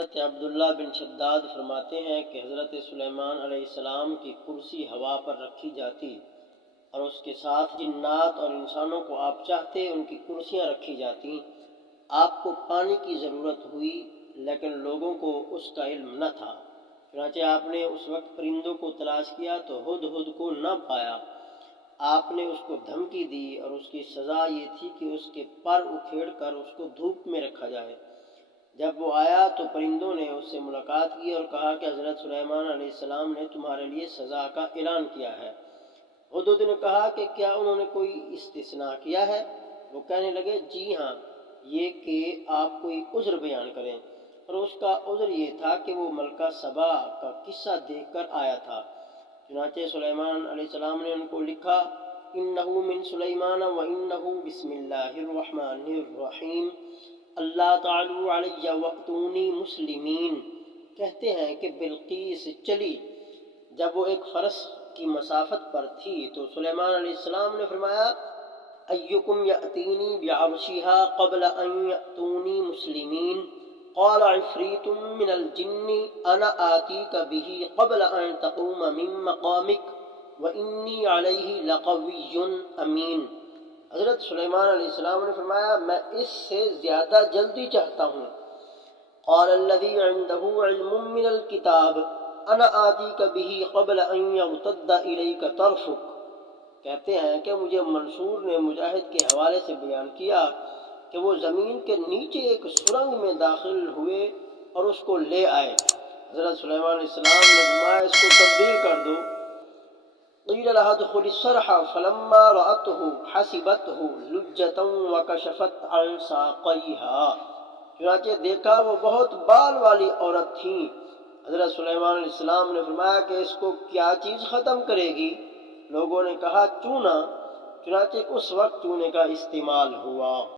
حضرت عبداللہ بن شداد فرماتے ہیں کہ حضرت سلیمان علیہ السلام کی کرسی ہوا پر رکھی جاتی اور اس کے ساتھ جنات اور انسانوں کو آپ چاہتے ان کی کرسیاں رکھی جاتی۔ آپ کو پانی کی ضرورت ہوئی لیکن لوگوں کو اس کا علم نہ تھا، چنانچہ آپ نے اس وقت پرندوں کو تلاش کیا تو ہدہد کو نہ پایا۔ آپ نے اس کو دھمکی دی اور اس کی سزا یہ تھی کہ اس کے پر اکھیڑ کر اس کو دھوپ میں رکھا جائے۔ جب وہ آیا تو پرندوں نے اس سے ملاقات کی اور کہا کہ حضرت سلیمان علیہ السلام نے تمہارے لیے سزا کا اعلان کیا ہے۔ ہدہد نے کہا کہ کیا انہوں نے کوئی استثناء کیا ہے؟ وہ کہنے لگے جی ہاں، یہ کہ آپ کوئی عذر بیان کریں، اور اس کا عذر یہ تھا کہ وہ ملکہ سبا کا قصہ دیکھ کر آیا تھا۔ چنانچہ سلیمان علیہ السلام نے ان کو لکھا انہو من سلیمان و انہو بسم اللہ الرحمن الرحیم اللہ تعالی علی وقتونی مسلمین۔ کہتے ہیں کہ بلقیس چلی جب وہ ایک فرس کی مسافت پر تھی تو سلیمان علیہ السلام نے فرمایا ایکم یأتینی بعرشہا قبل ان یأتونی مسلمین قال عفریت من الجن انا آتیک بہ قبل ان تقوم من مقامک وانی علیہ لقوی امین۔ حضرت سلیمان علیہ السلام نے فرمایا میں اس سے زیادہ جلدی چاہتا ہوں۔ قال الذی عنده علم من الکتاب انا آتیک بہ قبل ان یرتد الیک طرفک۔ کہتے ہیں کہ مجھے منصور نے مجاہد کے حوالے سے بیان کیا کہ وہ زمین کے نیچے ایک سرنگ میں داخل ہوئے اور اس کو لے آئے۔ حضرت سلیمان علیہ السلام نے فرمایا اس کو تبدیل کر دو۔ قیل لها ادخل الصرح فلما رأته حسبته لجة وكشفت عن ساقيها۔ چنانچہ دیکھا وہ بہت بال والی عورت تھی۔ حضرت سلیمان علیہ السلام نے فرمایا کہ اس کو کیا چیز ختم کرے گی؟ لوگوں نے کہا چونا۔ چنانچہ اس وقت چونے کا استعمال ہوا۔